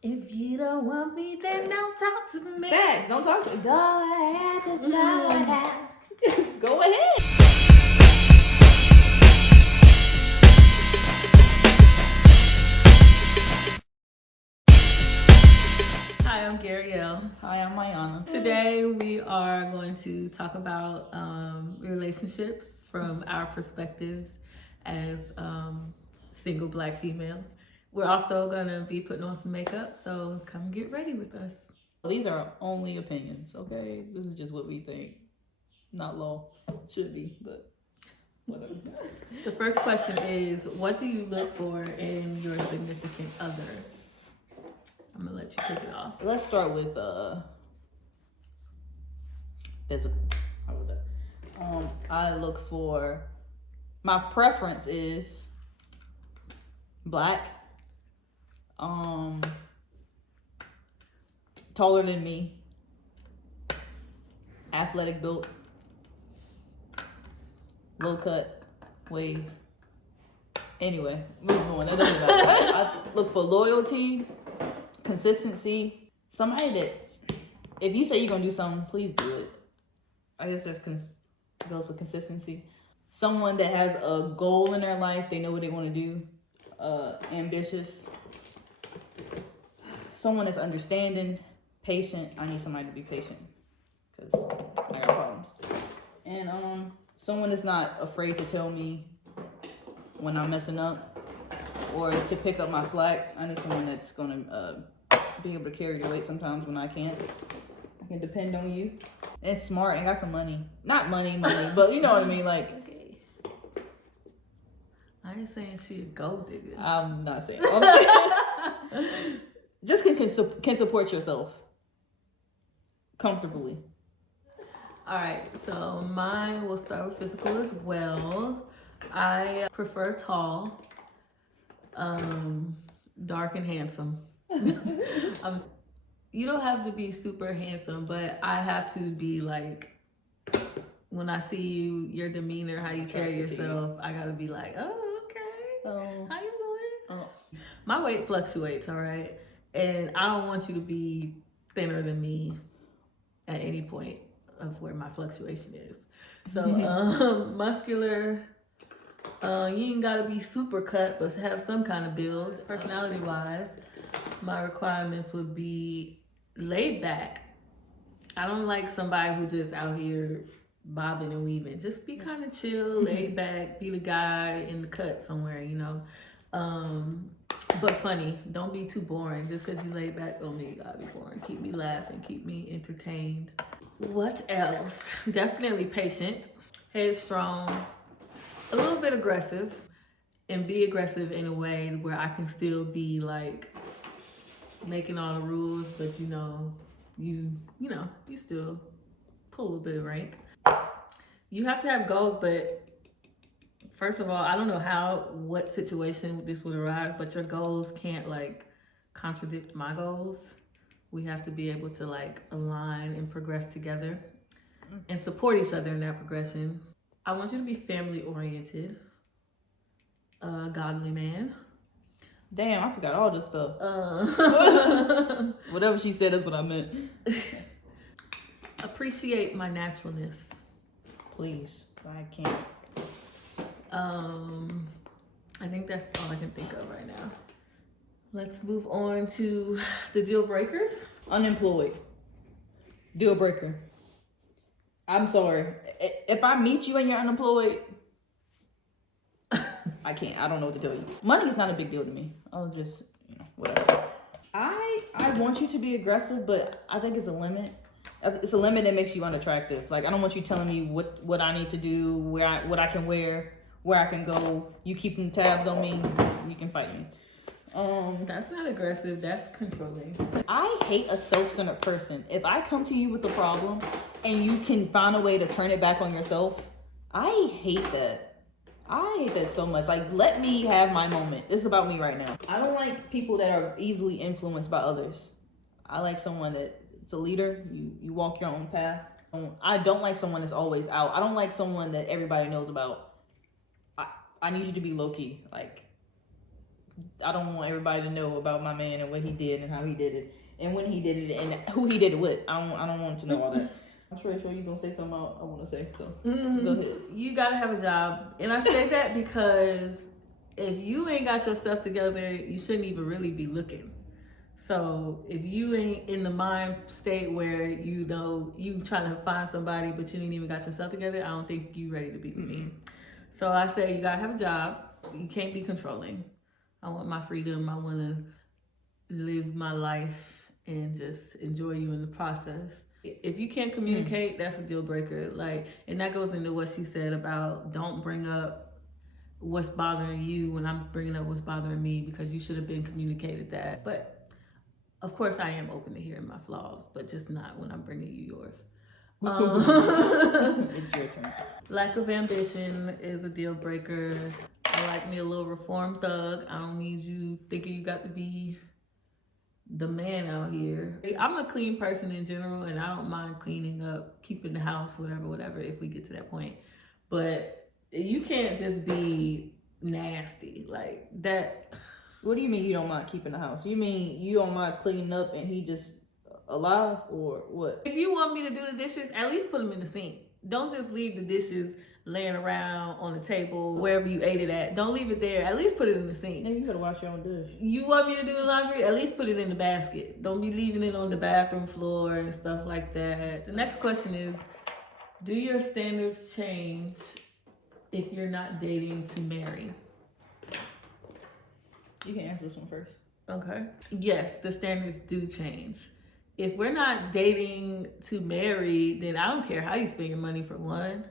If you don't want me, then don't talk to me. Facts. Don't talk to me. Go ahead, that's all I have. Go ahead. Hi, I'm GRWM. Hi, I'm Mayana. Today we are going to talk about relationships from our perspectives as single Black females. We're also gonna be putting on some makeup, so come get ready with us. These are only opinions, okay? This is just what we think. Not law. Should be, but whatever. The first question is, what do you look for in your significant other? I'm gonna let you kick it off. Let's start with physical. How about that? I look for, my preference is Black, taller than me, athletic built, low cut, waves. Anyway, moving on. That doesn't matter. I look for loyalty, consistency. Somebody that, if you say you're gonna do something, please do it. I guess that goes with consistency. Someone that has a goal in their life, they know what they want to do, ambitious. Someone that's understanding, patient. I need somebody to be patient because I got problems. And someone that's not afraid to tell me when I'm messing up or to pick up my slack. I need someone that's gonna be able to carry the weight sometimes when I can't. I can depend on you. And smart and got some money. Not money, but you know what I mean. Like, Okay. I ain't saying she a gold digger. I'm not saying. I'm saying just can support yourself comfortably. All right, so mine will start with physical as well. I prefer tall, dark and handsome. You don't have to be super handsome, but I have to be like, when I see you, your demeanor, how you carry yourself, I gotta be like, oh, okay. How you doing? My weight fluctuates, all right? And I don't want you to be thinner than me at any point of where my fluctuation is. So muscular, you ain't gotta be super cut, but have some kind of build. Personality wise, my requirements would be laid back. I don't like somebody who just out here bobbing and weaving. Just be kind of chill, laid back, be the guy in the cut somewhere, you know. But funny, don't be too boring. Just because you laid back don't mean you gotta be boring. Keep me laughing, keep me entertained. What else? Definitely patient, headstrong, a little bit aggressive, and be aggressive in a way where I can still be like making all the rules, but you still pull a little bit of rank. You have to have goals, but first of all, I don't know what situation this would arise, but your goals can't like contradict my goals. We have to be able to like align and progress together and support each other in that progression. I want you to be family oriented, a godly man. Damn, I forgot all this stuff. Whatever she said is what I meant. Appreciate my naturalness. Please, I can't. I think that's all I can think of right now. Let's move on to the deal breakers. Unemployed. Deal breaker. I'm sorry. If I meet you and you're unemployed, I can't. I don't know what to tell you. Money is not a big deal to me. I'll just, whatever. I want you to be aggressive, but I think it's a limit. It's a limit that makes you unattractive. Like, I don't want you telling me what I need to do, what I can wear, where I can go. You keeping tabs on me, you can fight me. That's not aggressive, that's controlling. I hate a self-centered person. If I come to you with a problem and you can find a way to turn it back on yourself, I hate that. I hate that so much. Like, let me have my moment. It's about me right now. I don't like people that are easily influenced by others. I like someone that's a leader. You walk your own path. I don't like someone that's always out. I don't like someone that everybody knows about. I need you to be low-key. Like, I don't want everybody to know about my man and what he did and how he did it and when he did it and who he did it with. I don't want to know all that. I'm sure you're gonna say something I want to say. So go ahead. You gotta have a job, and I say that because if you ain't got your stuff together, you shouldn't even really be looking. So if you ain't in the mind state where you know you trying to find somebody but you ain't even got yourself together, I don't think you ready to be with me. So I say you gotta have a job. You can't be controlling. I want my freedom. I want to live my life and just enjoy you in the process. If you can't communicate, that's a deal breaker. Like, and that goes into what she said about don't bring up what's bothering you when I'm bringing up what's bothering me, because you should have been communicated that. But of course I am open to hearing my flaws, but just not when I'm bringing you yours. It's your turn. Lack of ambition is a deal breaker. I like me a little reformed thug. I don't need you thinking you got to be the man out here. I'm a clean person in general, and I don't mind cleaning up, keeping the house, whatever, if we get to that point. But you can't just be nasty like that. What do you mean you don't mind keeping the house? You mean you don't mind cleaning up and he just alive, or what? If you want me to do the dishes, at least put them in the sink. Don't just leave the dishes laying around on the table wherever you ate it at. Don't leave it there. At least put it in the sink. Yeah, you gotta wash your own dish. You want me to do the laundry? At least put it in the basket. Don't be leaving it on the bathroom floor and stuff like that. The next question is, do your standards change if you're not dating to marry? You can answer this one first. Okay. Yes, the standards do change. If we're not dating to marry, then I don't care how you spend your money, for one.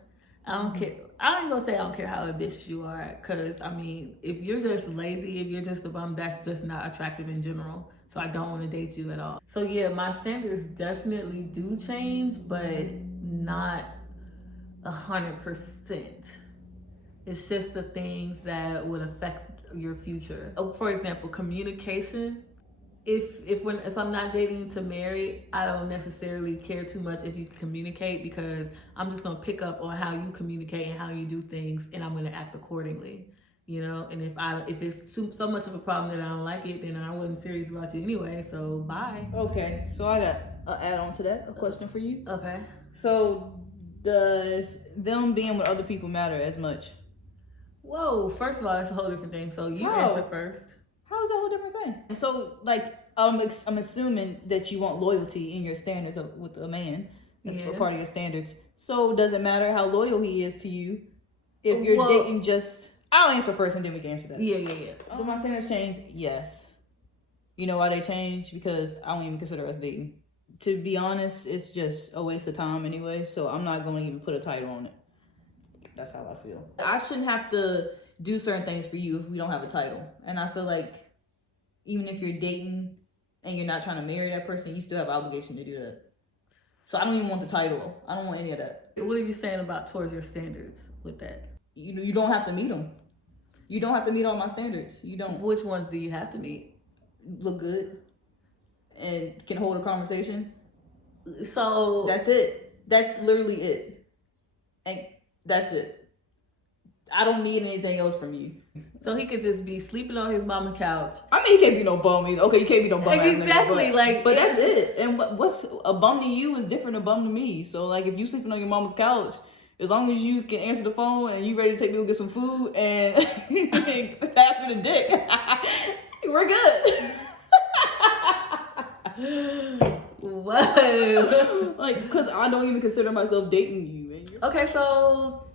I don't care. I ain't gonna say I don't care how ambitious you are, because I mean, if you're just lazy, if you're just a bum, that's just not attractive in general. So I don't want to date you at all. So yeah, my standards definitely do change, but not 100%. It's just the things that would affect your future. For example, communication. If I'm not dating you to marry, I don't necessarily care too much if you communicate, because I'm just gonna pick up on how you communicate and how you do things, and I'm gonna act accordingly. You know, and if it's so much of a problem that I don't like it, then I wasn't serious about you anyway. So bye. Okay, so I got an add-on to that. A question for you. Okay. So does them being with other people matter as much? Whoa, first of all, that's a whole different thing. So you answer first. How is that a whole different thing? So, like, I'm assuming that you want loyalty in your standards with a man. That's a part of your standards. So, does it matter how loyal he is to you if you're dating just... I'll answer first and then we can answer that. Yeah. Do my standards change? Yes. You know why they change? Because I don't even consider us dating. To be honest, it's just a waste of time anyway. So, I'm not going to even put a title on it. That's how I feel. I shouldn't have to do certain things for you if we don't have a title. And I feel like even if you're dating and you're not trying to marry that person, you still have an obligation to do that. So I don't even want the title. I don't want any of that. What are you saying about towards your standards with that? You don't have to meet them. You don't have to meet all my standards. You don't. Which ones do you have to meet? Look good and can hold a conversation. So that's it. That's literally it. And that's it. I don't need anything else from you. So he could just be sleeping on his mama's couch. I mean, he can't be no bum either. Okay, you can't be no bum. Exactly, but that's it. And what's a bum to you is different than a bum to me. So, like, if you sleeping on your mama's couch, as long as you can answer the phone and you ready to take me to get some food and pass me the dick, we're good. Whoa. Like, because I don't even consider myself dating you. Okay, so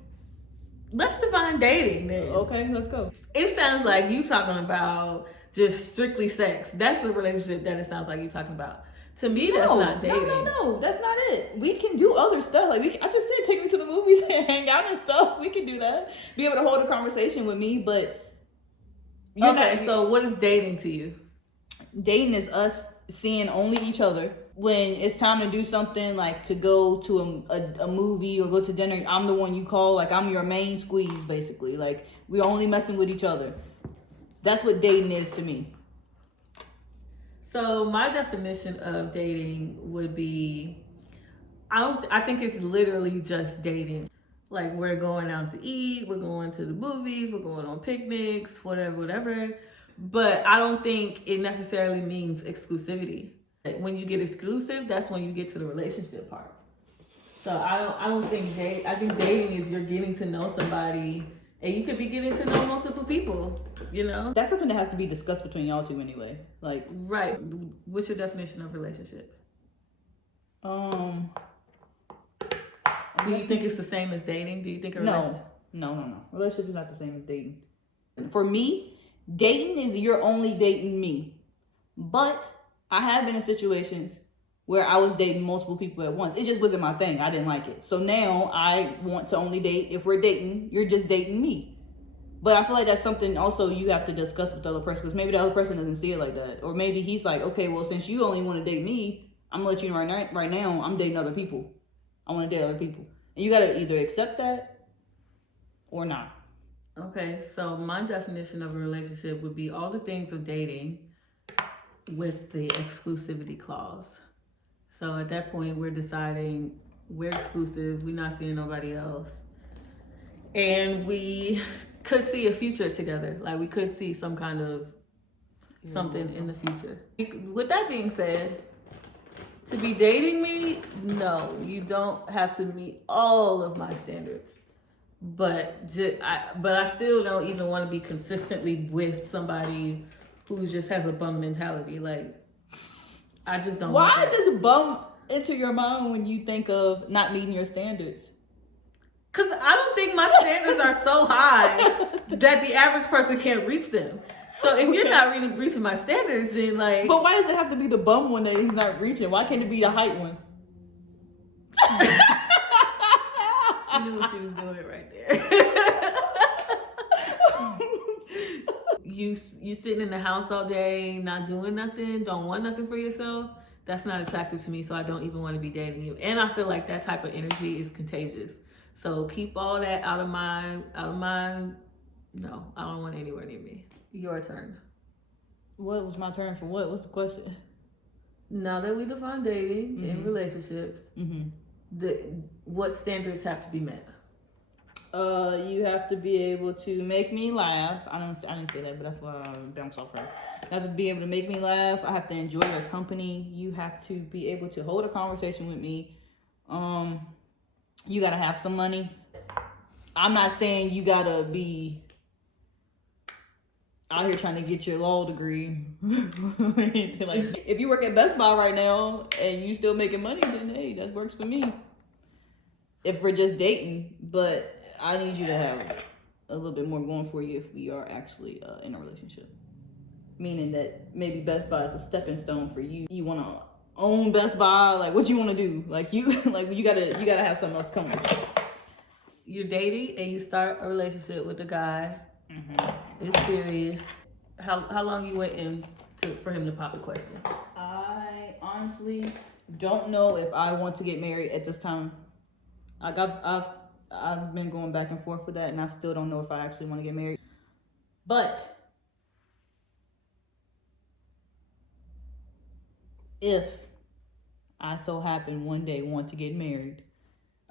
let's define dating then. Okay, let's go. It sounds like you talking about just strictly sex. That's the relationship that it sounds like you talking about. To me, that's not dating. No, that's not it. We can do other stuff. Like I just said, take me to the movies and hang out and stuff. We can do that. Be able to hold a conversation with me, but so what is dating to you? Dating is us seeing only each other. When it's time to do something, like to go to a movie or go to dinner, I'm the one you call. Like, I'm your main squeeze, basically. Like, we're only messing with each other. That's what dating is to me. So my definition of dating would be, I think it's literally just dating. Like, we're going out to eat, we're going to the movies, we're going on picnics, whatever. But I don't think it necessarily means exclusivity. When you get exclusive, that's when you get to the relationship part. So I don't think I think dating is you're getting to know somebody, and you could be getting to know multiple people, you know? That's something that has to be discussed between y'all two anyway. Like, right. What's your definition of relationship? Do you think it's the same as dating? Do you think a relationship? No. Relationship is not the same as dating. For me, dating is you're only dating me. But I have been in situations where I was dating multiple people at once. It just wasn't my thing. I didn't like it. So now I want to only date, if we're dating, you're just dating me. But I feel like that's something also you have to discuss with the other person, because maybe the other person doesn't see it like that. Or maybe he's like, okay, well, since you only want to date me, I'm going to let you know right now, I'm dating other people. I want to date other people. And you got to either accept that or not. Okay, so my definition of a relationship would be all the things of dating with the exclusivity clause. So at that point, we're deciding we're exclusive, we're not seeing nobody else. And we could see a future together. Like, we could see some kind of something in the future. With that being said, to be dating me, no, you don't have to meet all of my standards. But I still don't even want to be consistently with somebody who just has a bum mentality. Like, I just don't. Why does bum enter your mind when you think of not meeting your standards? Because I don't think my standards are so high that the average person can't reach them. So if you're not really reaching my standards, then like. But why does it have to be the bum one that he's not reaching? Why can't it be the height one? She knew what she was doing right there. You sitting in the house all day, not doing nothing, don't want nothing for yourself. That's not attractive to me, so I don't even want to be dating you. And I feel like that type of energy is contagious. So keep all that out of my. No, I don't want anywhere near me. Your turn. What was my turn for what? What's the question? Now that we define dating and relationships, what standards have to be met? You have to be able to make me laugh. I didn't say that, but that's why I bounced off her. You have to be able to make me laugh. I have to enjoy your company. You have to be able to hold a conversation with me. You gotta have some money. I'm not saying you gotta be out here trying to get your law degree or anything like that. If you work at Best Buy right now and you still making money, then hey, that works for me. If we're just dating, but I need you to have a little bit more going for you if we are actually in a relationship. Meaning that maybe Best Buy is a stepping stone for you. You want to own Best Buy, like what you want to do? Like you gotta have something else coming. You're dating and you start a relationship with a guy. It's serious. How long you waiting for him to pop the question? I honestly don't know if I want to get married at this time. Like I've been going back and forth with that, and I still don't know if I actually want to get married. But if I so happen one day want to get married,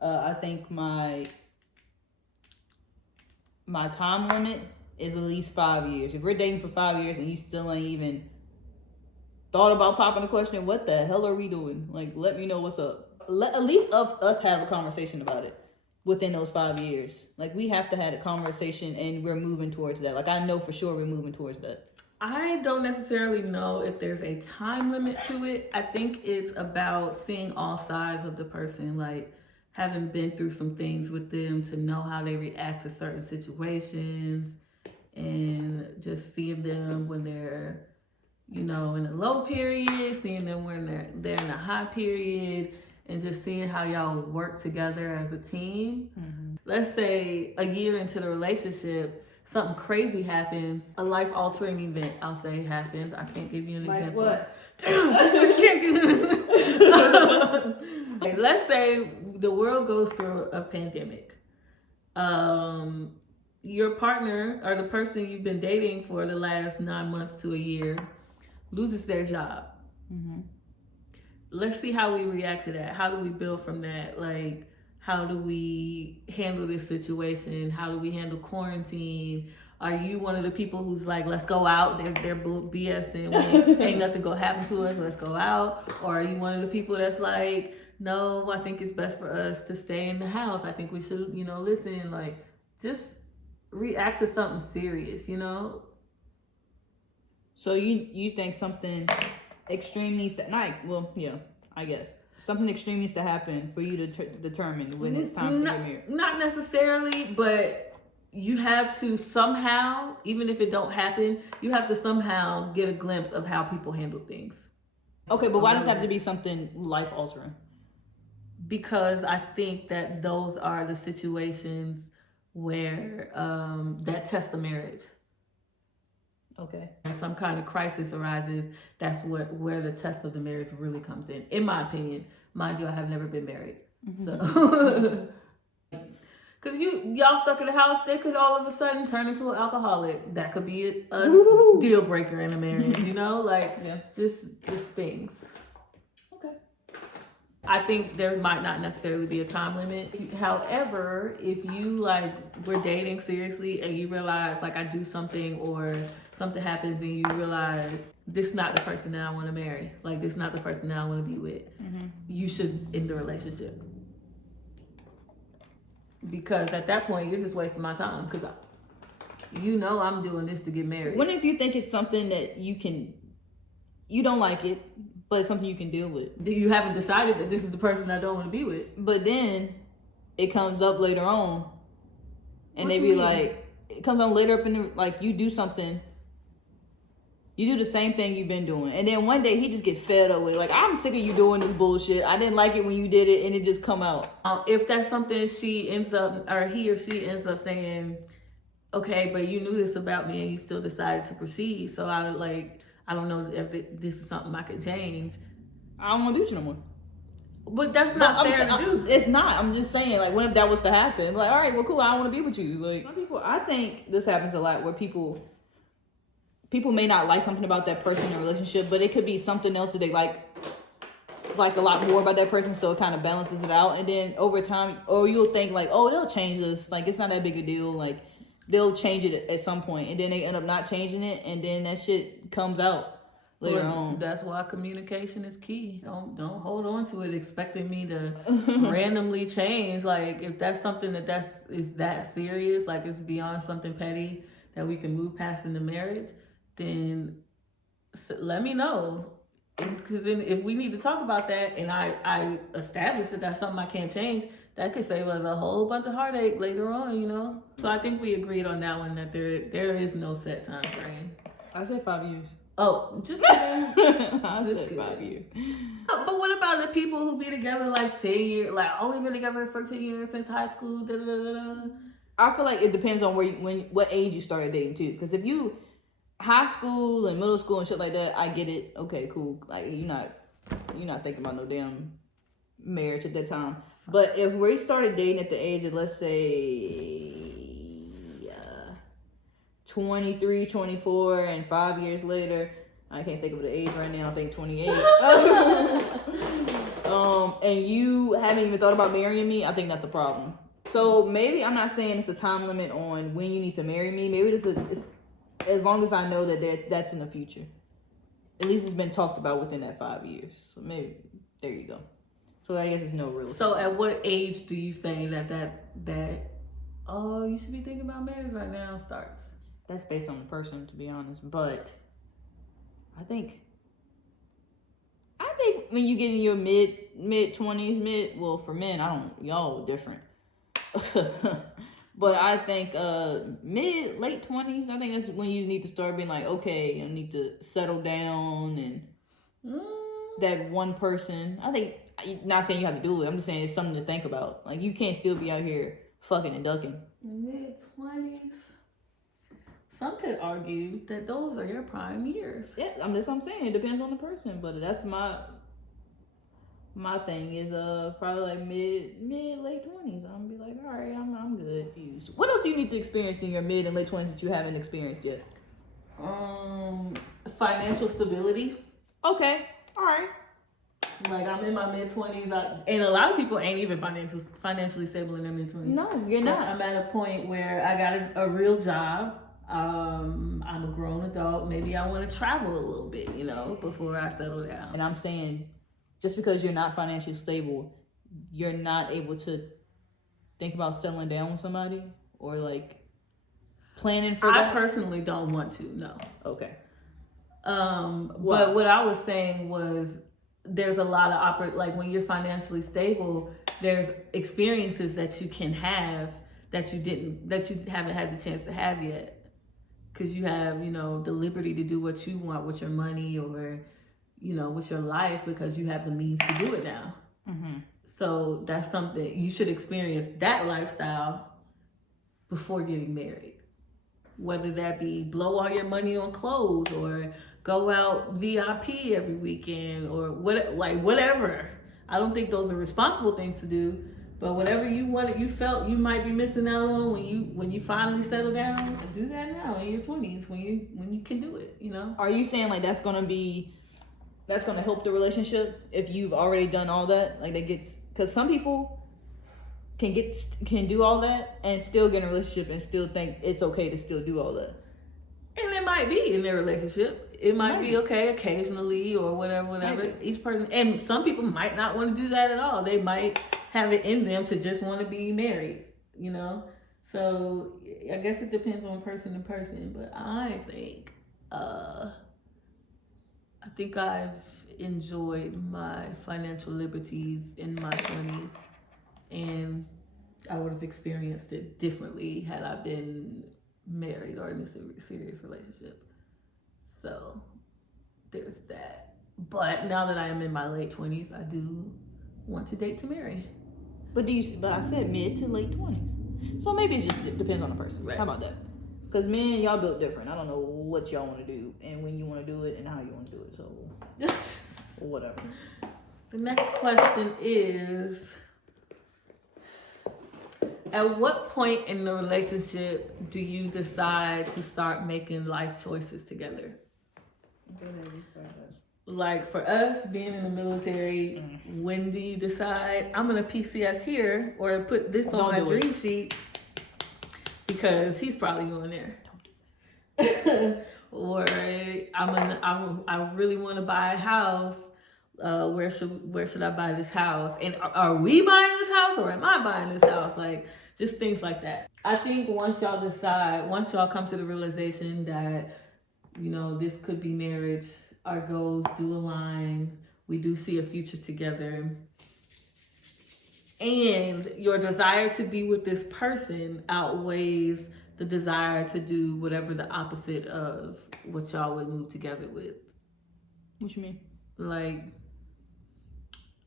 I think my time limit is at least 5 years. If we're dating for 5 years and you still ain't even thought about popping the question, what the hell are we doing? Like, let me know what's up. At least us have a conversation about it within those 5 years. Like, we have to have a conversation and we're moving towards that. Like, I know for sure we're moving towards that. I don't necessarily know if there's a time limit to it. I think it's about seeing all sides of the person, like having been through some things with them to know how they react to certain situations, and just seeing them when they're, in a low period, seeing them when they're in a high period, and just seeing how y'all work together as a team. Let's say a year into the relationship, something crazy happens, a life-altering event, I'll say, happens. I can't give you an example. Like what? Can't give you Let's say the world goes through a pandemic. Your partner or the person you've been dating for the last 9 months to a year loses their job. Let's see how we react to that. How do we build from that? Like, how do we handle this situation? How do we handle quarantine? Are you one of the people who's like, let's go out, they're BSing, ain't nothing gonna happen to us, let's go out? Or are you one of the people that's like, no, I think it's best for us to stay in the house. I think we should, listen, like, just react to something serious, So you think something extreme needs to, I guess. Something extreme needs to happen for you to determine when it's time for your marriage. Not necessarily, but you have to somehow, even if it don't happen, you have to somehow get a glimpse of how people handle things. Okay, but why does it have to be something life-altering? Because I think that those are the situations where that test the marriage. Okay. When some kind of crisis arises, that's where the test of the marriage really comes in my opinion. Mind you, I have never been married. So because y'all stuck in the house, they could all of a sudden turn into an alcoholic. That could be a deal breaker in a marriage, just things. Okay. I think there might not necessarily be a time limit. However, if you we're dating seriously and you realize I do something or something happens and you realize this is not the person that I want to marry, this is not the person that I want to be with, you should end the relationship. Because at that point, you're just wasting my time because I'm doing this to get married. What if you think it's something that you don't like it, but it's something you can deal with? You haven't decided that this is the person I don't want to be with. But then it comes up later on and they be like, it comes on later up in the, you do something. You do the same thing you've been doing. And then one day he just get fed up with I'm sick of you doing this bullshit. I didn't like it when you did it and it just come out. If that's something he or she ends up saying, okay, but you knew this about me and you still decided to proceed. So I don't know if this is something I could change. I don't want to be with you no more. But that's not fair to do. It's not. I'm just saying, what if that was to happen? All right, well, cool. I don't want to be with you. Some people, I think this happens a lot where people may not like something about that person in a relationship, but it could be something else that they like a lot more about that person, so it kind of balances it out. And then over time, or you'll think oh, they'll change this. It's not that big a deal. They'll change it at some point, and then they end up not changing it, and then that shit comes out later on. That's why communication is key. Don't hold on to it expecting me to randomly change. If that's something is that serious, it's beyond something petty that we can move past in the marriage, then let me know. Because then if we need to talk about that and I establish that that's something I can't change, that could save us a whole bunch of heartache later on, So I think we agreed on that one, that there is no set time frame. I said 5 years. Oh, just kidding. I said 5 years. But what about the people who be together 10 years, only been together for 10 years since high school? I feel like it depends on what age you started dating too. Because if you high school and middle school and shit like that, I get it. Okay, cool. You're not thinking about no damn marriage at that time. But if we started dating at the age of, let's say, 23, 24, and 5 years later, I can't think of the age right now, I think 28. And you haven't even thought about marrying me, I think that's a problem. So maybe, I'm not saying it's a time limit on when you need to marry me. Maybe it's as long as I know that's in the future. At least it's been talked about within that 5 years. So maybe, there you go. So I guess it's no real. So at what age do you say that you should be thinking about marriage right now starts? That's based on the person, to be honest. But I think when you get in your mid 20s, well, for men, y'all are different. But I think late 20s, I think that's when you need to start being okay, I need to settle down and that one person. I think, not saying you have to do it, I'm just saying it's something to think about. You can't still be out here fucking and ducking. Mid-20s. Some could argue that those are your prime years. Yeah, that's what I'm saying. It depends on the person, but that's my thing is probably mid late 20s. I'm gonna be all right, I'm good. What else do you need to experience in your mid and late 20s that you haven't experienced yet? Financial stability. Okay, all right. I'm in my mid-20s, and a lot of people ain't even financially stable in their mid-20s. No, you're not. I'm at a point where I got a real job. I'm a grown adult. Maybe I want to travel a little bit, before I settle down. And I'm saying, just because you're not financially stable, you're not able to think about settling down with somebody or like planning for that? I personally don't want to, no. Okay. But what I was saying was there's a lot of like when you're financially stable, there's experiences that you can have that you haven't had the chance to have yet. Because you have, the liberty to do what you want with your money or, with your life because you have the means to do it now. Mm-hmm. So that's something you should experience that lifestyle before getting married. Whether that be blow all your money on clothes or go out VIP every weekend or whatever. I don't think those are responsible things to do. But whatever you felt you might be missing out on when you finally settle down, do that now in your 20s when you can do it, Are you saying like that's gonna help the relationship if you've already done all that? Like because some people can do all that and still get in a relationship and still think it's okay to still do all that. And it might be in their relationship. It might be okay occasionally or whatever. Maybe. Each person, and some people might not want to do that at all. They might have it in them to just want to be married, So I guess it depends on person to person. But I think I've enjoyed my financial liberties in my 20s, and I would have experienced it differently had I been married or in a serious relationship. So there's that. But now that I am in my late 20s, I do want to date to marry. But I said mid to late 20s. So maybe it just depends on the person. Right. How about that? Because men, y'all built different. I don't know what y'all want to do and when you want to do it and how you want to do it. So whatever. The next question is, at what point in the relationship do you decide to start making life choices together? Go ahead, you start that. Like for us, being in the military, when do you decide I'm gonna PCS here or put this on my dream sheet because he's probably on there, or I really want to buy a house. Where should I buy this house? And are we buying this house or am I buying this house? Like just things like that. I think once y'all come to the realization that this could be marriage. Our goals do align. We do see a future together. And your desire to be with this person outweighs the desire to do whatever the opposite of what y'all would move together with. What you mean? Like,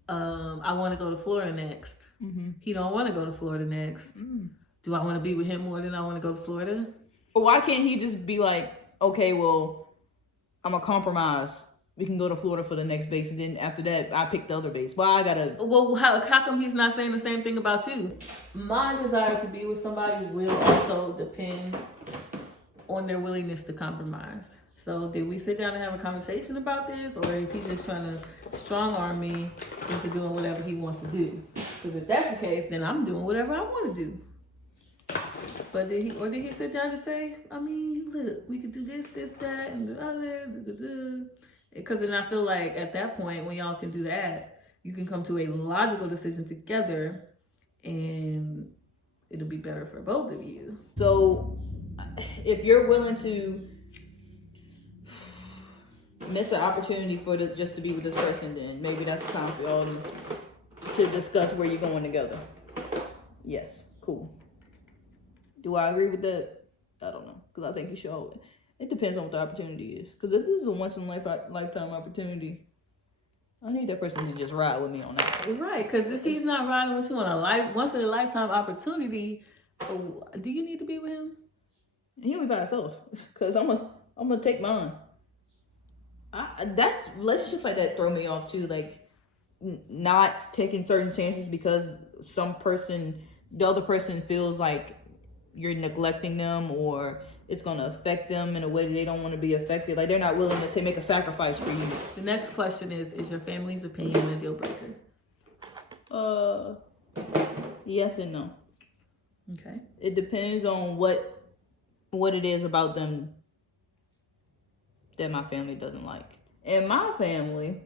I want to go to Florida next. Mm-hmm. He don't want to go to Florida next. Mm. Do I want to be with him more than I want to go to Florida? But why can't he just be like, okay, well, I'm gonna compromise. We can go to Florida for the next base, and then after that, I pick the other base. Well, I gotta. Well, how come he's not saying the same thing about you? My desire to be with somebody will also depend on their willingness to compromise. So, did we sit down and have a conversation about this, or is he just trying to strong arm me into doing whatever he wants to do? Because if that's the case, then I'm doing whatever I want to do. But did he sit down and say, look, we could do this, that, and the other, Because then I feel like at that point, when y'all can do that, you can come to a logical decision together, and it'll be better for both of you. So, if you're willing to miss an opportunity just to be with this person, then maybe that's the time for y'all to discuss where you're going together. Yes, cool. Do I agree with that? I don't know. Because I think you should. It depends on what the opportunity is. Because if this is a once-in-a-lifetime opportunity, I need that person to just ride with me on that. Right. Because if he's not riding with you on a once-in-a-lifetime opportunity, do you need to be with him? He'll be by himself. Because I'm gonna take mine. That's relationships like that throw me off too. Like not taking certain chances because the other person feels like you're neglecting them or it's going to affect them in a way that they don't want to be affected. Like they're not willing to make a sacrifice for you. The next question is your family's opinion a deal breaker? Yes and no. Okay. It depends on what what it is about them that my family doesn't like. In my family,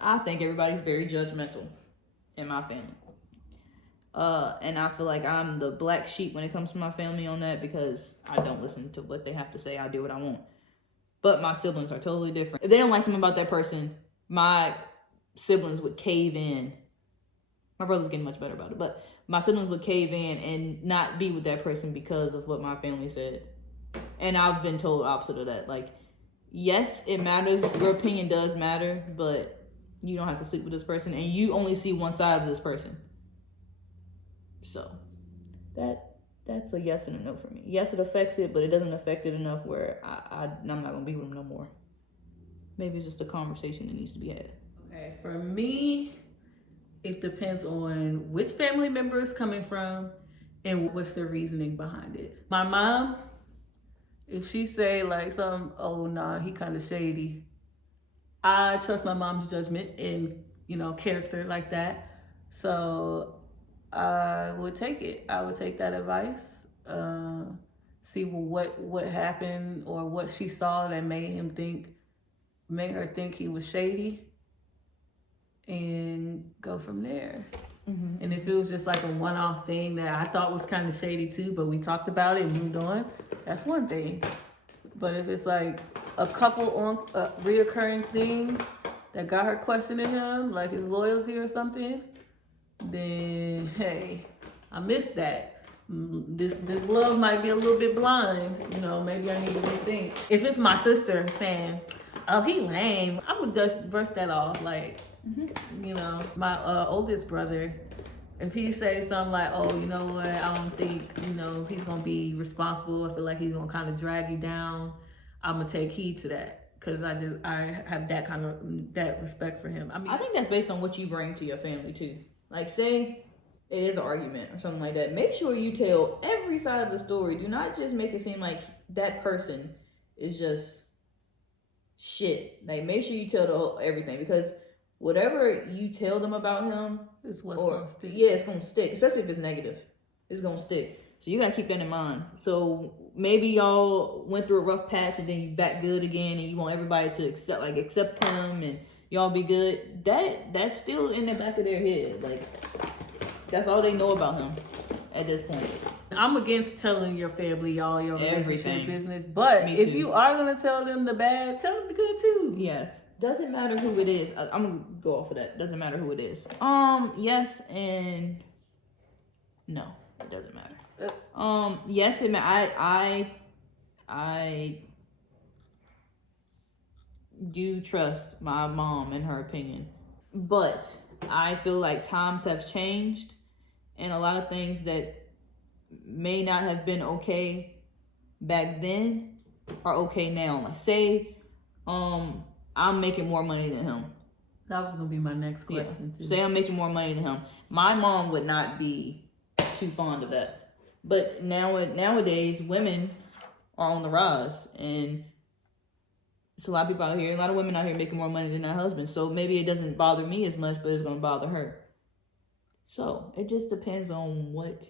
I think everybody's very judgmental in my family. And I feel like I'm the black sheep when it comes to my family on that, because I don't listen to what they have to say. I do what I want. But my siblings are totally different. If they don't like something about that person, my siblings would cave in. My brother's getting much better about it, but my siblings would cave in and not be with that person because of what my family said. And I've been told opposite of that. Like, yes, it matters. Your opinion does matter, but you don't have to sleep with this person, and you only see one side of this person. So that's a yes and a no for me. Yes, it affects it, but it doesn't affect it enough where I'm not gonna be with them no more. Maybe it's just a conversation that needs to be had. Okay, for me, it depends on which family member it's coming from and what's their reasoning behind it. My mom, if she say like something, oh nah, he kind of shady, I trust my mom's judgment and, you know, character like that. So I would take it. I would take that advice. See what happened or what she saw that made her think he was shady, and go from there. Mm-hmm. And if it was just like a one-off thing that I thought was kind of shady too, but we talked about it and moved on, that's one thing. But if it's like a couple on reoccurring things that got her questioning him, like his loyalty or something, then hey, I missed that. This love might be a little bit blind. You know, maybe I need to rethink. If it's my sister saying, oh, he lame, I would just brush that off. Like, you know, my oldest brother, if he says something like, oh, you know what, I don't think, you know, he's gonna be responsible, I feel like he's gonna kind of drag you down, I'm gonna take heed to that, because I have that kind of that respect for him. I mean, I think that's based on what you bring to your family too. Like, say it is an argument or something like that, make sure you tell every side of the story. Do not just make it seem like that person is just shit. Like, make sure you tell everything, because whatever you tell them about him is what's gonna stick. Yeah, it's gonna stick, especially if it's negative. It's gonna stick. So you gotta keep that in mind. So maybe y'all went through a rough patch and then you back good again, and you want everybody to accept him and y'all be good. That's still in the back of their head. Like, that's all they know about him at this point. I'm against telling your family all your relationship Everything. business, but if you are gonna tell them the bad, tell them the good too. Yeah. Doesn't matter who it is. I'm gonna go off of that. Doesn't matter who it is. Yes and no. It doesn't matter. Yes, it I do trust my mom and her opinion, but I feel like times have changed, and a lot of things that may not have been okay back then are okay now. Like, say, I'm making more money than him. That was gonna be my next question. Yeah. Say I'm making more money than him. My mom would not be too fond of that. But nowadays, women are on the rise, and it's a lot of people out here, a lot of women out here making more money than their husbands. So maybe it doesn't bother me as much, but it's gonna bother her. So it just depends on what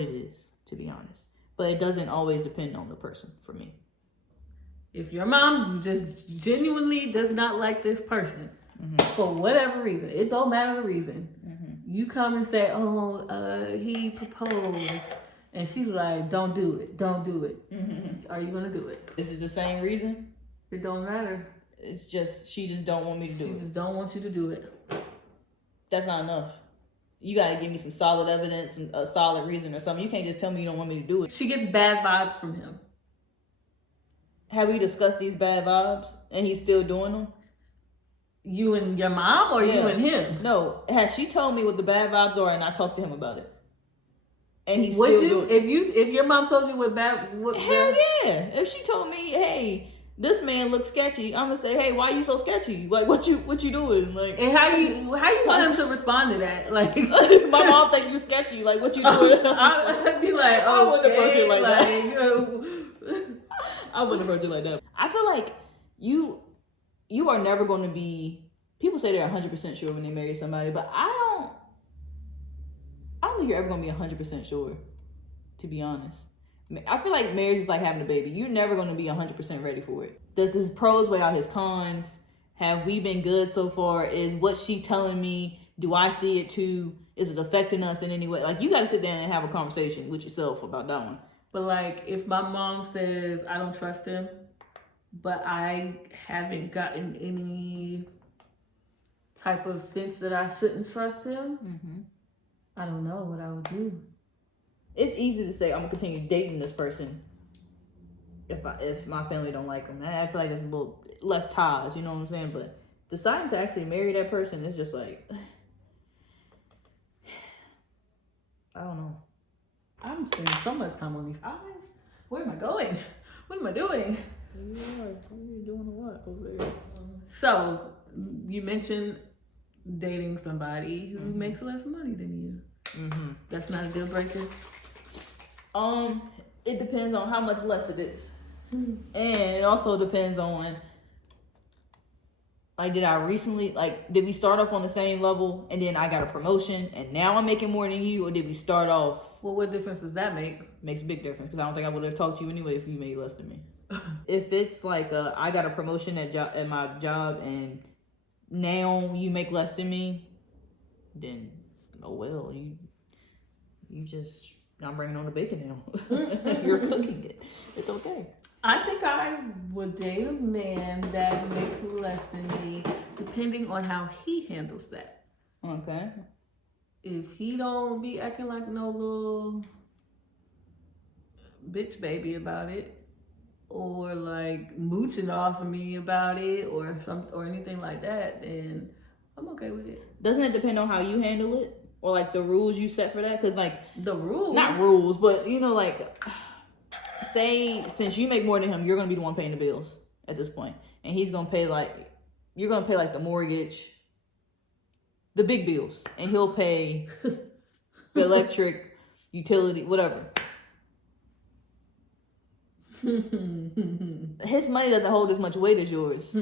it is, to be honest. But it doesn't always depend on the person for me. If your mom just genuinely does not like this person, for whatever reason, it don't matter the reason, you come and say, oh, he proposed, and she's like, don't do it. Are you gonna do it? Is it the same reason? It don't matter. It's just, she just don't want me to do it. She just don't want you to do it. That's not enough. You gotta give me some solid evidence and a solid reason or something. You can't just tell me you don't want me to do it. She gets bad vibes from him. Have we discussed these bad vibes and he's still doing them? You and your mom, or you and him? No. Has she told me what the bad vibes are and I talked to him about it? And he's would still you doing it? If your mom told you what hell yeah. If she told me, hey, this man looks sketchy, I'm gonna say, hey, why you so sketchy? Like, what you doing? Like, and how you want him to respond to that? Like, my mom think you sketchy. Like, what you doing? I'd be like, I wouldn't approach it like that. You know. I wouldn't approach it like that. I feel like you are never going to be. People say they're 100% sure when they marry somebody, but I don't think you're ever going to be 100% sure, to be honest. I feel like marriage is like having a baby. You're never going to be 100% ready for it. Does his pros weigh out his cons? Have we been good so far? Is what she telling me, do I see it too? Is it affecting us in any way? Like, you got to sit down and have a conversation with yourself about that one. But like, if my mom says I don't trust him, but I haven't gotten any type of sense that I shouldn't trust him, I don't know what I would do. It's easy to say I'm gonna continue dating this person if my family don't like him. I feel like there's a little less ties, you know what I'm saying? But deciding to actually marry that person is just like, I don't know. I'm spending so much time on these eyes. Where am I going? What am I doing? What are you doing a lot over there? So, you mentioned dating somebody who makes less money than you. That's not a deal breaker? It depends on how much less it is. And it also depends on, like, did we start off on the same level and then I got a promotion and now I'm making more than you, or did we start off? Well, what difference does that make? Makes a big difference, because I don't think I would have talked to you anyway if you made less than me. If it's like I got a promotion at my job and now you make less than me, then oh well, you just, I'm bringing on the bacon now. You're cooking it. It's okay. I think I would date a man that makes less than me, depending on how he handles that. Okay. If he don't be acting like no little bitch baby about it, or like mooching off of me about it, or anything like that, then I'm okay with it. Doesn't it depend on how you handle it, or like the rules you set for that? Because like the rules, not rules, but you know, like, say since you make more than him, you're gonna be the one paying the bills at this point, and he's gonna pay you're gonna pay like the mortgage, the big bills, and he'll pay the electric, utility, whatever. His money doesn't hold as much weight as yours.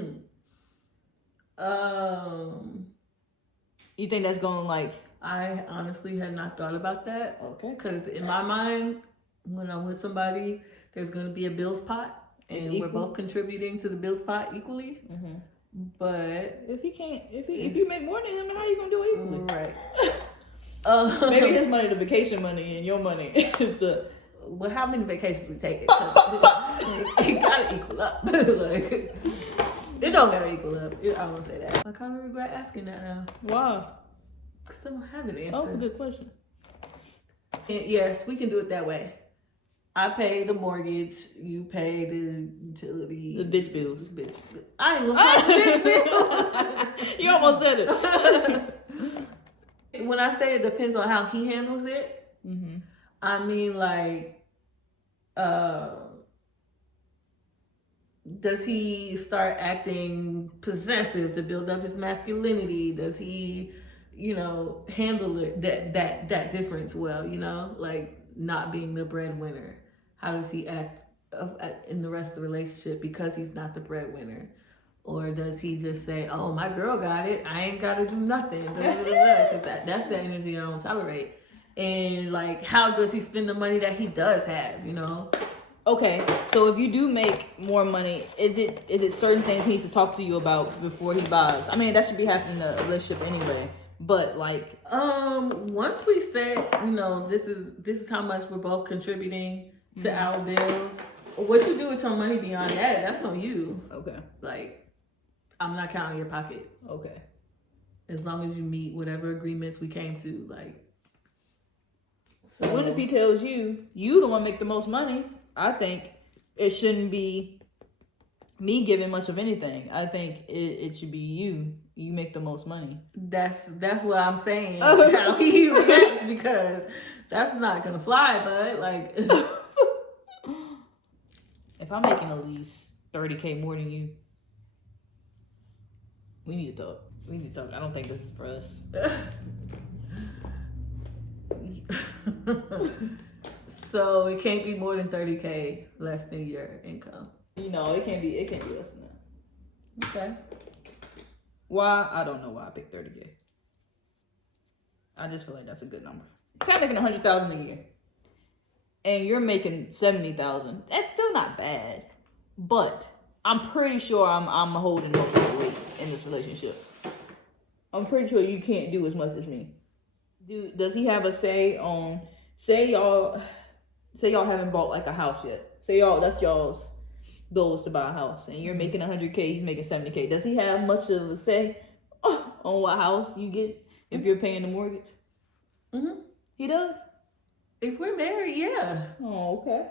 You think that's going like? I honestly had not thought about that. Okay. Because in my mind, when I'm with somebody, there's going to be a bills pot, and we're both contributing to the bills pot equally. But if you make more than him, then how you gonna do it equally? Right. Maybe his money, the vacation money, and your money is the. Well, how many vacations we taking? It gotta equal up. Like, it don't gotta equal up. I won't say that. I kind of regret asking that now. Why? Because I don't have an answer. Oh, that's a good question. And yes, we can do it that way. I pay the mortgage, you pay the utility. The bitch bills. I ain't gonna pay the bitch bills. You almost said it. When I say it depends on how he handles it, I mean like, does he start acting possessive to build up his masculinity? Does he, handle it that difference well? Like not being the breadwinner. How does he act in the rest of the relationship because he's not the breadwinner? Or does he just say, "Oh, my girl got it. I ain't got to do nothing." Because that's the energy I don't tolerate. And like, how does he spend the money that he does have? Okay, so if you do make more money, is it certain things he needs to talk to you about before he buys? I mean, that should be happening in a relationship anyway. But like, once we said, this is how much we're both contributing to our bills. What you do with your money beyond that, that's on you. Okay. Like, I'm not counting your pockets. Okay. As long as you meet whatever agreements we came to, like. So what if he tells you the one make the most money? I think it shouldn't be me giving much of anything. I think it should be you. You make the most money. That's what I'm saying. How he reacts, because that's not gonna fly, bud. Like, if I'm making at least $30K more than you, we need to talk. I don't think this is for us. So it can't be more than 30K less than your income. It can't be less than that. Okay. Why? I don't know why I picked 30K. I just feel like that's a good number. Say I'm making $100,000 a year, and you're making $70,000, that's still not bad. But I'm pretty sure I'm holding most of the weight in this relationship. I'm pretty sure you can't do as much as me. Dude, does he have a say on? Say y'all haven't bought like a house yet. Say that's y'all's goals to buy a house, and you're making $100K, he's making $70K. Does he have much of a say on what house you get if you're paying the mortgage? Mm-hmm. He does. If we're married, yeah. Oh, okay.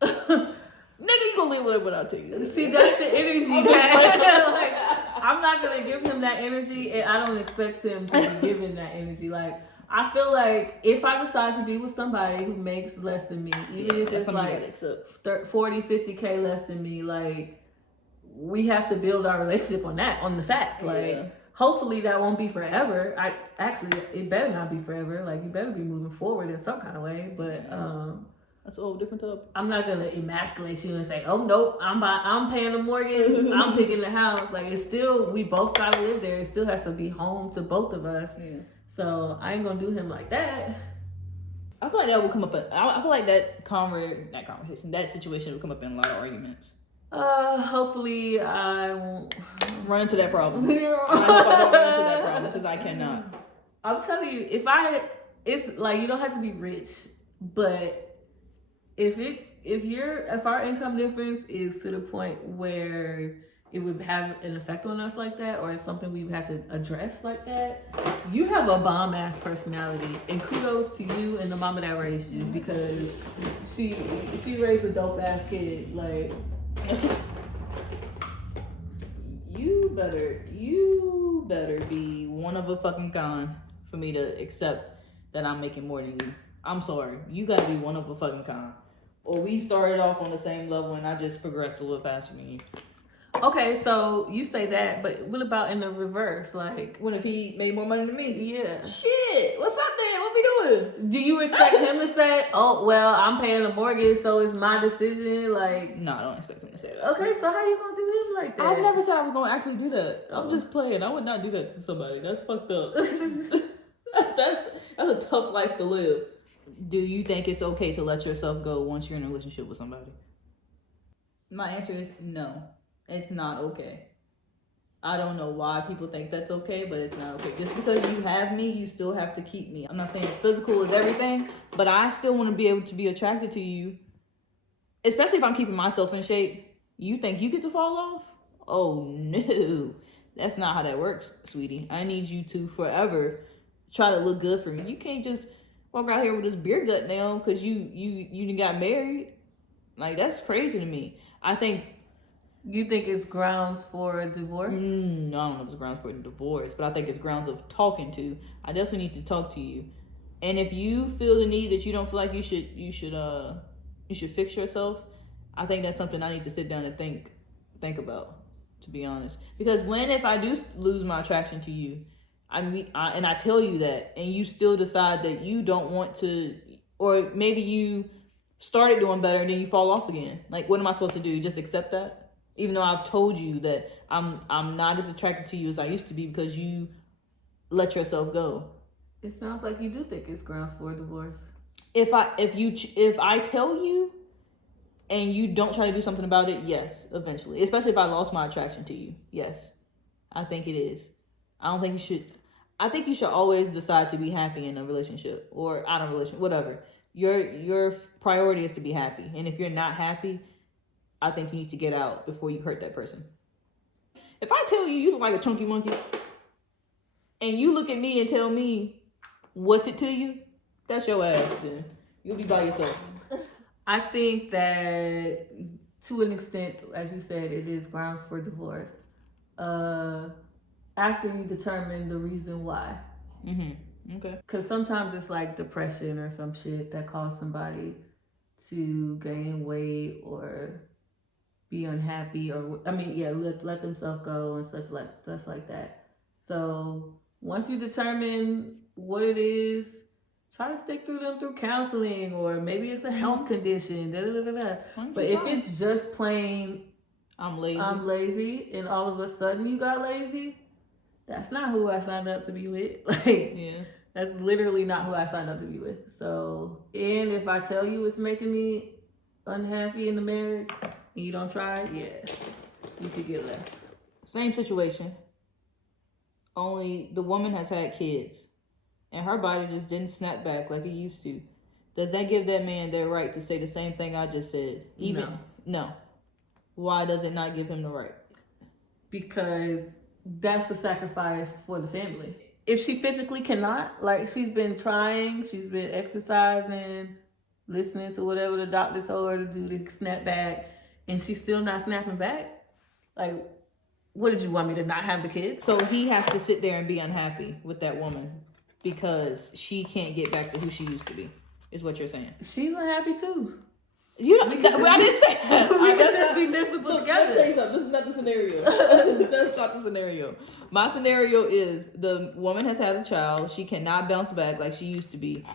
Nigga, you gonna live with it without you. See, that's the energy that like, I'm not gonna give him that energy, and I don't expect him to be given that energy. Like, I feel like if I decide to be with somebody who makes less than me, even if it's like 40, 50K less than me, like, we have to build our relationship on the fact. Like, hopefully that won't be forever. It better not be forever. Like, you better be moving forward in some kind of way. But that's a whole different topic. I'm not gonna emasculate you and say, "Oh nope, I'm paying the mortgage, I'm picking the house." Like, it's still, we both gotta live there. It still has to be home to both of us. Yeah. So I ain't gonna do him like that. I feel like that will come up. I feel like that situation will come up in a lot of arguments. Hopefully I won't run into that problem. I hope I don't run into that problem because I cannot. I'm telling you, it's like, you don't have to be rich, but if our income difference is to the point where it would have an effect on us like that, or it's something we would have to address like that, you have a bomb ass personality, and kudos to you and the mama that raised you, because she raised a dope ass kid. Like, you better be one of a fucking kind for me to accept that I'm making more than you. I'm sorry, you gotta be one of a fucking kind, or we started off on the same level and I just progressed a little faster than you. Okay, so you say that, but what about in the reverse? Like, what if he made more money than me? Yeah. Shit, what's up then? What we doing? Do you expect him to say, "Oh, well, I'm paying the mortgage, so it's my decision"? Like, no, I don't expect him to say that. Okay, so how you gonna do him like that? I never said I was gonna actually do that. I'm just playing. I would not do that to somebody. That's fucked up. that's a tough life to live. Do you think it's okay to let yourself go once you're in a relationship with somebody? My answer is no. It's not okay. I don't know why people think that's okay, but it's not okay. Just because you have me, you still have to keep me. I'm not saying physical is everything, but I still want to be able to be attracted to you, especially if I'm keeping myself in shape. You think you get to fall off? Oh no, that's not how that works, sweetie. I need you to forever try to look good for me. You can't just walk out here with this beer gut now because you got married. Like, that's crazy to me. You think it's grounds for a divorce? No, I don't know if it's grounds for a divorce, but I think it's grounds of talking to. I definitely need to talk to you. And if you feel the need that you don't feel like you should fix yourself, I think that's something I need to sit down and think about, to be honest. Because if I do lose my attraction to you, and I tell you that, and you still decide that you don't want to, or maybe you started doing better and then you fall off again. Like, what am I supposed to do? Just accept that? Even though I've told you that I'm not as attracted to you as I used to be because you let yourself go. It sounds like you do think it's grounds for a divorce. If I tell you and you don't try to do something about it, yes, eventually. Especially if I lost my attraction to you. Yes. I think it is. I think you should always decide to be happy in a relationship or out of a relationship, whatever. Your priority is to be happy. And if you're not happy, I think you need to get out before you hurt that person. If I tell you look like a chunky monkey, and you look at me and tell me, what's it to you? That's your ass, then. You'll be by yourself. I think that, to an extent, as you said, it is grounds for divorce. After you determine the reason why. Mm-hmm. Okay. Because sometimes it's like depression or some shit that caused somebody to gain weight or be unhappy, or let themselves go and stuff like that. So once you determine what it is, try to stick through counseling, or maybe it's a health condition. But if it's just plain, I'm lazy, and all of a sudden you got lazy, that's not who I signed up to be with. Like, yeah. That's literally not who I signed up to be with. So, and if I tell you it's making me unhappy in the marriage and you don't try, yeah, you could get left. Same situation. Only the woman has had kids and her body just didn't snap back like it used to. Does that give that man their right to say the same thing I just said? No. Why does it not give him the right? Because that's a sacrifice for the family. If she physically cannot, like she's been trying, she's been exercising, listening to whatever the doctor told her to do to snap back, and she's still not snapping back, like, what did you want me to not have the kids? So he has to sit there and be unhappy with that woman because she can't get back to who she used to be, is what you're saying. She's unhappy too. You don't, I didn't say that. We can just be miserable together. Let me tell you something. This is not the scenario. That's not the scenario. My scenario is the woman has had a child. She cannot bounce back like she used to be.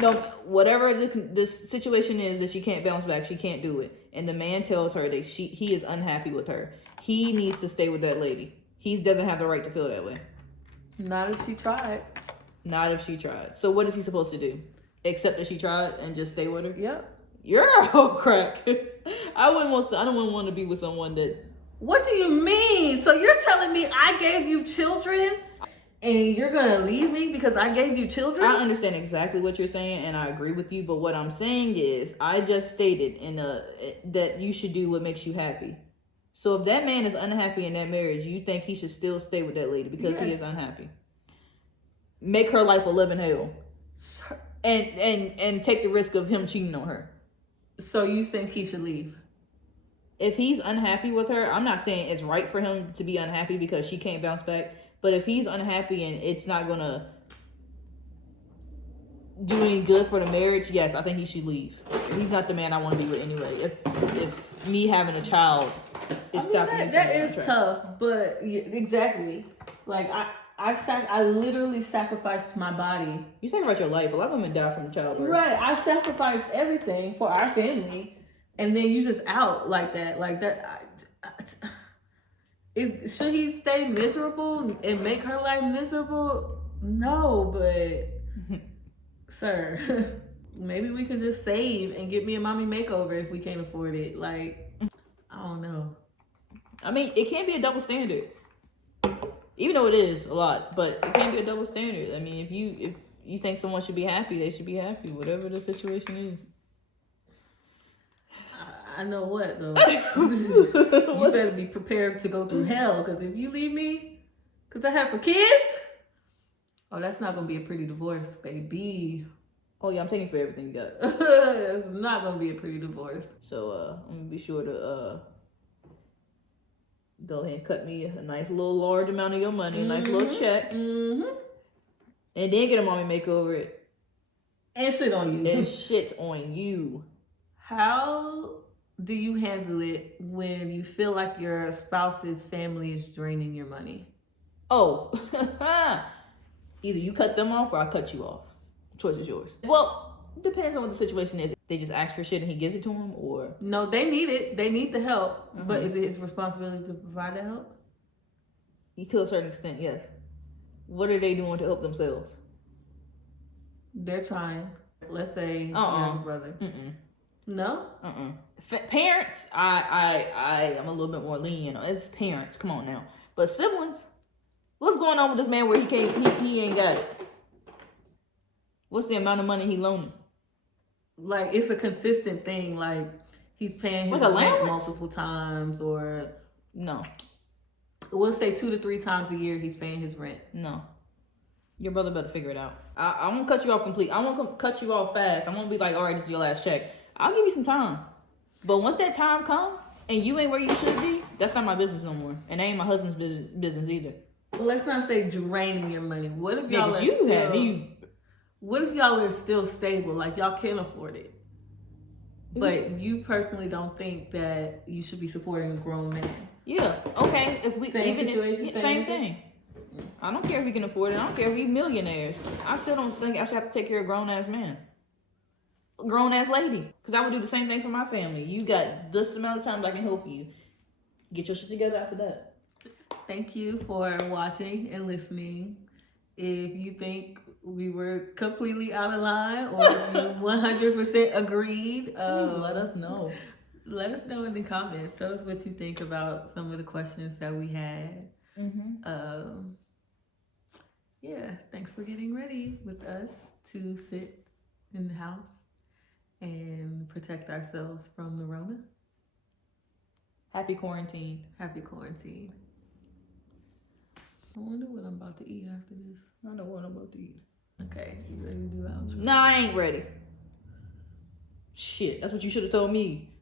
No, whatever the situation is that she can't bounce back, she can't do it. And the man tells her that he is unhappy with her. He needs to stay with that lady. He doesn't have the right to feel that way. Not if she tried. Not if she tried. So what is he supposed to do? Accept that she tried and just stay with her? Yep. You're a whole crack. I don't want to be with someone that. What do you mean? So you're telling me I gave you children and you're gonna leave me because I gave you children? I understand exactly what you're saying and I agree with you, but what I'm saying is I just stated that you should do what makes you happy. So if that man is unhappy in that marriage, you think he should still stay with that lady because he is unhappy. Make her life a living hell. And take the risk of him cheating on her. So you think he should leave? If he's unhappy with her, I'm not saying it's right for him to be unhappy because she can't bounce back. But if he's unhappy and it's not going to do any good for the marriage, yes, I think he should leave. He's not the man I want to be with anyway. If me having a child is stopping me, that is tough. But exactly, like I literally sacrificed my body. You talk about your life. A lot of women die from childbirth. Right. I sacrificed everything for our family, and then you just out like that. Should he stay miserable and make her life miserable? No, but sir, maybe we could just save and get me a mommy makeover if we can't afford it. Like, I don't know. I mean, it can't be a double standard. Even though it is a lot, but it can't be a double standard. I mean, if you think someone should be happy, they should be happy, whatever the situation is. I know what though. You better be prepared to go through hell, because if you leave me, because I have some kids, oh, that's not gonna be a pretty divorce, baby. Oh yeah, I'm taking for everything you got. It's not gonna be a pretty divorce. So I'm gonna be sure to go ahead and cut me a nice little large amount of your money, a nice little check, and then get a mommy makeover and shit on you. And shit on you. How do you handle it when you feel like your spouse's family is draining your money? Oh, either you cut them off or I cut you off. Choice is yours. Well, depends on what the situation is. They just ask for shit and he gives it to them, or no, they need it. They need the help, but is it his responsibility to provide the help? To a certain extent, yes. What are they doing to help themselves? They're trying. Let's say he has a brother. No? Parents, I am a little bit more lenient. It's parents, come on now. But siblings, what's going on with this man where he ain't got it? What's the amount of money he loaning? Like, it's a consistent thing. Like, he's paying his rent multiple times, or no. We'll say 2 to 3 times a year he's paying his rent. No. Your brother better figure it out. I won't cut you off complete. I won't cut you off fast. I won't be like, all right, this is your last check. I'll give you some time. But once that time comes and you ain't where you should be, that's not my business no more. And that ain't my husband's business either. Let's not say draining your money. What if y'all What if y'all are still stable, like y'all can afford it, but you personally don't think that you should be supporting a grown man? Yeah, okay. If we same thing. I don't care if we can afford it. I don't care if we millionaires. I still don't think I should have to take care of a grown ass man, grown ass lady, because I would do the same thing for my family. You got this amount of times I can help you. Get your shit together after that. Thank you for watching and listening. If you think we were completely out of line or if you 100% agreed. Please let us know. Let us know in the comments. Tell us what you think about some of the questions that we had. Yeah, thanks for getting ready with us to sit in the house and protect ourselves from the Rona. Happy quarantine. Happy quarantine. I wonder what I'm about to eat after this. I know what I'm about to eat. Okay, you ready to do outro? Nah, I ain't ready. Shit, that's what you should have told me.